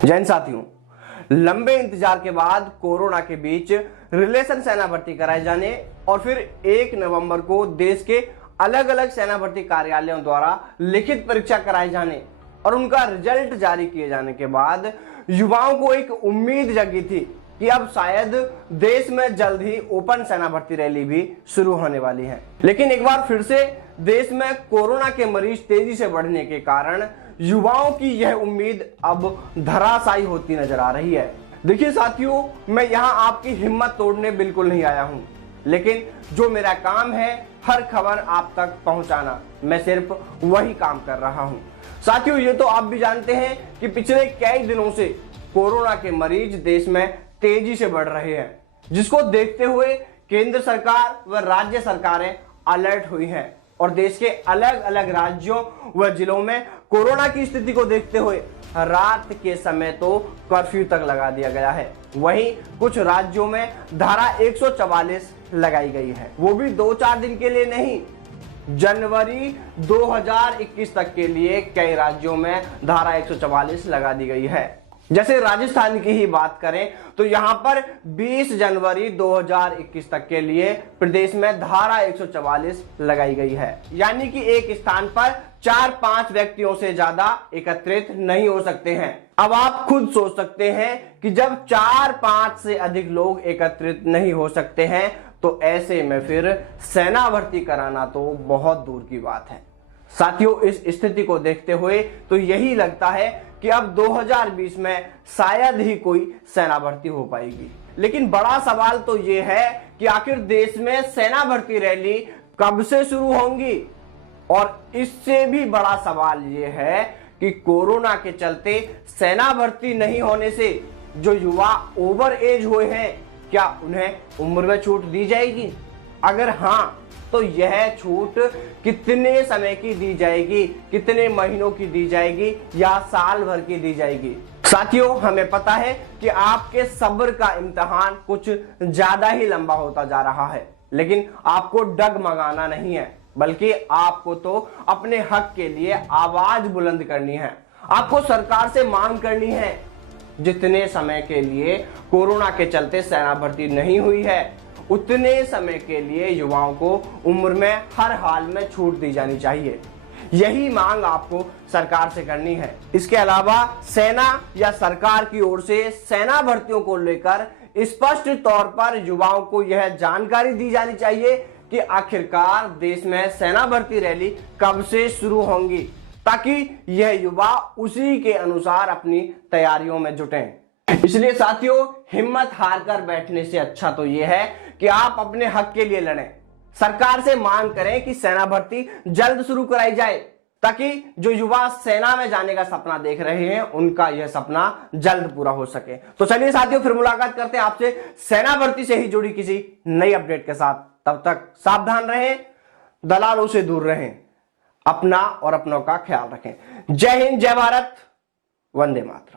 जय हिंद साथियों, लंबे इंतजार के बाद कोरोना के बीच रिलेशन सेना भर्ती कराए जाने और फिर 1 नवंबर को देश के अलग अलग सेना भर्ती कार्यालयों द्वारा लिखित परीक्षा कराए जाने और उनका रिजल्ट जारी किए जाने के बाद युवाओं को एक उम्मीद जगी थी कि अब शायद देश में जल्द ही ओपन सेना भर्ती रैली भी शुरू होने वाली है। लेकिन एक बार फिर से देश में कोरोना के मरीज तेजी से बढ़ने के कारण युवाओं की यह उम्मीद अब धराशायी होती नजर आ रही है। देखिए साथियों, मैं यहाँ आपकी हिम्मत तोड़ने बिल्कुल नहीं आया हूँ, लेकिन जो मेरा काम है हर खबर आप तक पहुँचाना, मैं सिर्फ वही काम कर रहा हूँ। साथियों, ये तो आप भी जानते हैं कि पिछले कई दिनों से कोरोना के मरीज देश में तेजी से बढ़ रहे हैं, जिसको देखते हुए केंद्र सरकार व राज्य सरकारें अलर्ट हुई हैं और देश के अलग अलग राज्यों व जिलों में कोरोना की स्थिति को देखते हुए रात के समय तो कर्फ्यू तक लगा दिया गया है। वहीं कुछ राज्यों में धारा 144 लगाई गई है, वो भी 2-4 दिन के लिए नहीं, जनवरी 2021 तक के लिए कई राज्यों में धारा 144 लगा दी गई है। जैसे राजस्थान की ही बात करें तो यहां पर 20 जनवरी 2021 तक के लिए प्रदेश में धारा 144 लगाई गई है, यानी कि एक स्थान पर 4-5 व्यक्तियों से ज्यादा एकत्रित नहीं हो सकते हैं। अब आप खुद सोच सकते हैं कि जब 4-5 से अधिक लोग एकत्रित नहीं हो सकते हैं तो ऐसे में फिर सेना भर्ती कराना तो बहुत दूर की बात है। साथियों, इस स्थिति को देखते हुए तो यही लगता है कि अब 2020 में शायद ही कोई सेना भर्ती हो पाएगी। लेकिन बड़ा सवाल तो ये है कि आखिर देश में सेना भर्ती रैली कब से शुरू होंगी, और इससे भी बड़ा सवाल ये है कि कोरोना के चलते सेना भर्ती नहीं होने से जो युवा ओवर एज हुए हैं, क्या उन्हें उम्र में छूट दी जाएगी? अगर हाँ, तो यह छूट कितने समय की दी जाएगी, कितने महीनों की दी जाएगी या साल भर की दी जाएगी? साथियों, हमें पता है कि आपके सब्र का इम्तिहान कुछ ज्यादा ही लंबा होता जा रहा है, लेकिन आपको डगमगाना नहीं है, बल्कि आपको तो अपने हक के लिए आवाज बुलंद करनी है। आपको सरकार से मांग करनी है, जितने समय के लिए कोरोना के चलते सेना भर्ती नहीं हुई है उतने समय के लिए युवाओं को उम्र में हर हाल में छूट दी जानी चाहिए। यही मांग आपको सरकार से करनी है। इसके अलावा सेना या सरकार की ओर से सेना भर्तियों को लेकर स्पष्ट तौर पर युवाओं को यह जानकारी दी जानी चाहिए कि आखिरकार देश में सेना भर्ती रैली कब से शुरू होंगी, ताकि यह युवा उसी के अनुसार अपनी तैयारियों में जुटें। इसलिए साथियों, हिम्मत हार कर बैठने से अच्छा तो यह है कि आप अपने हक के लिए लड़ें। सरकार से मांग करें कि सेना भर्ती जल्द शुरू कराई जाए, ताकि जो युवा सेना में जाने का सपना देख रहे हैं उनका यह सपना जल्द पूरा हो सके। तो चलिए साथियों, फिर मुलाकात करते हैं आपसे सेना भर्ती से ही जुड़ी किसी नई अपडेट के साथ। तब तक सावधान रहें, दलालों से दूर रहें, अपना और अपनों का ख्याल रखें। जय हिंद, जय भारत, वंदे मातरम।